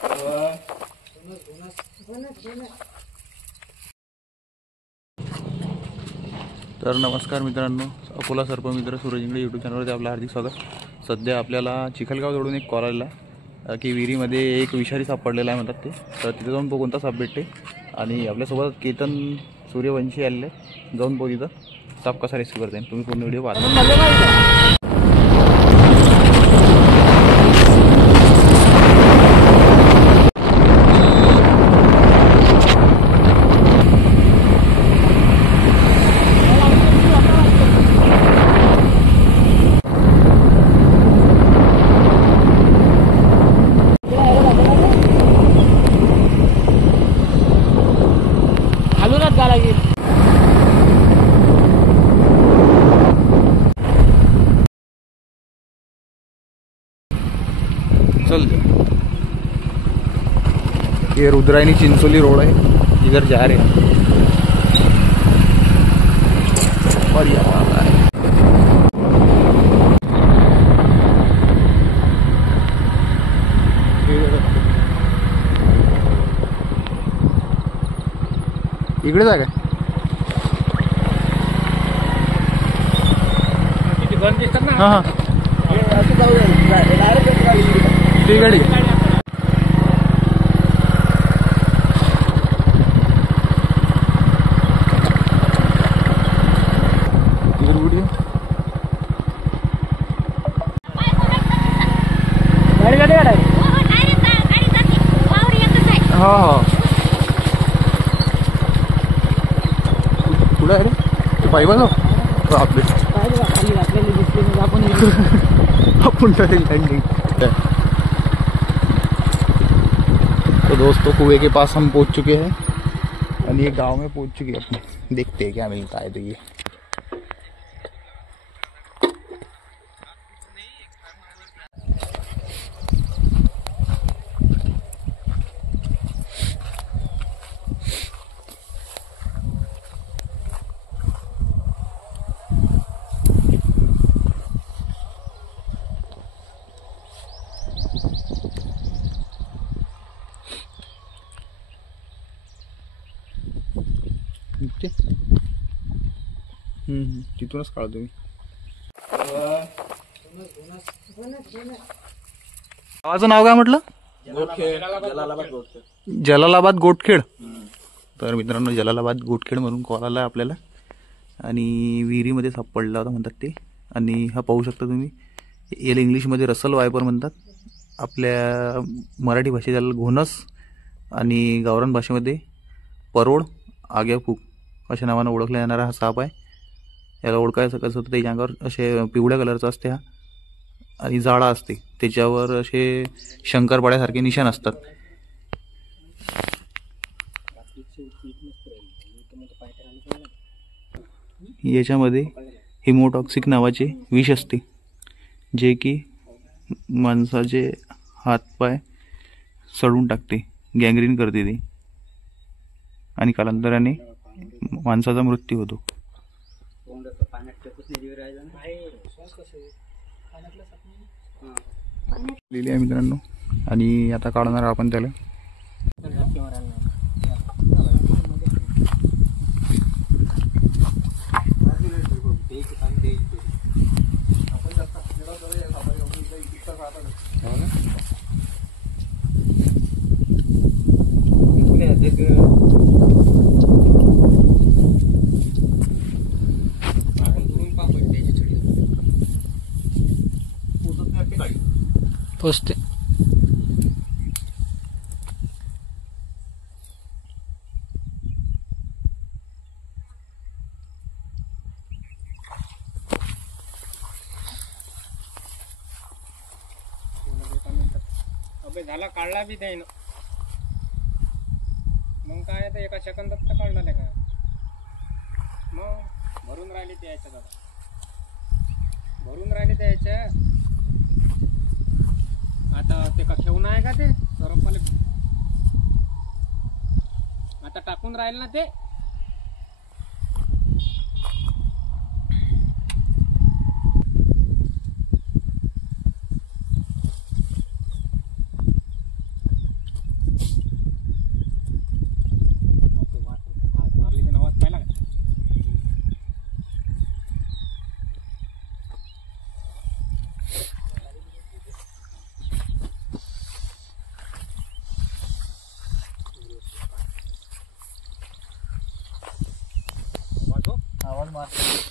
तर नमस्कार मित्रांनो, अकोला सर्पमित्र सूरज इंगळे यूट्यूब चॅनलवरती आपलं हार्दिक स्वागत. सध्या आपल्याला चिखलगावजवळून एक कॉल आलेला की विहिरीमध्ये एक विषारी साप पडलेला आहे म्हणतात ते. तर तिथे जाऊन बघू कोणता साप भेटते. आणि आपल्यासोबत केतन सूर्यवंशी आलेले, जाऊन बघू तिथं साप कसा रेस्क्यू करता येईल. तुम्ही पूर्ण व्हिडिओ पाहा. चल, ये रुद्रायनी चिंचोली रोड है, इधर जा रहे हैं. और यहाँ है इकडे जागा हाँ हाँ ठीक है. हाँ हाँ कुठं आहे रे पाहिजे ना आपले आपण तो दोस्तों कुएं के पास हम पहुंच चुके हैं और ये गांव में पहुंच चुके हैं अपने. देखते हैं क्या मिलता है. तो ये तिथूनच काढतो मी. गावाचं नाव काय म्हटलं? जलालाबाद गोटखेड. तर मित्रांनो, जलालाबाद गोटखेड म्हणून कॉल आला आपल्याला आणि विहिरीमध्ये साप पडला होता म्हणतात ते. आणि हा पाहू शकता तुम्ही, याला इंग्लिशमध्ये रसल वायपर म्हणतात, आपल्या मराठी भाषेत त्याला घोणस आणि गावरान भाषेमध्ये परोड आग्याफूक अशा नावानं ओळखला जाणारा हा साप आहे. याला ओळखायचं कसं होतं, त्याच्या अंगावर असे पिवळ्या कलरचं असते हा आणि जाळा असते, त्याच्यावर असे शंकरपाड्यासारखे निशाण असतात. याच्यामध्ये हिमोटॉक्सिक नावाचे विष असते, जे की माणसाचे हातपाय सडून टाकते, गँग्रीन करते ते, आणि कालांतराने माणसाचा मृत्यू होतो. लिहिले आहे मित्रांनो, आणि आता काढणार आपण त्याला. पोचते अबे झाला, काढला बी त्यानं. मग काय तर एका सेकंदात तर काढला नाही का. मग भरून राहिले ते याच्या, दादा भरून राहिले ते याच्या. आता ते का ठेवून आहे का ते सरपले, आता टाकून राहील ना ते. मारतो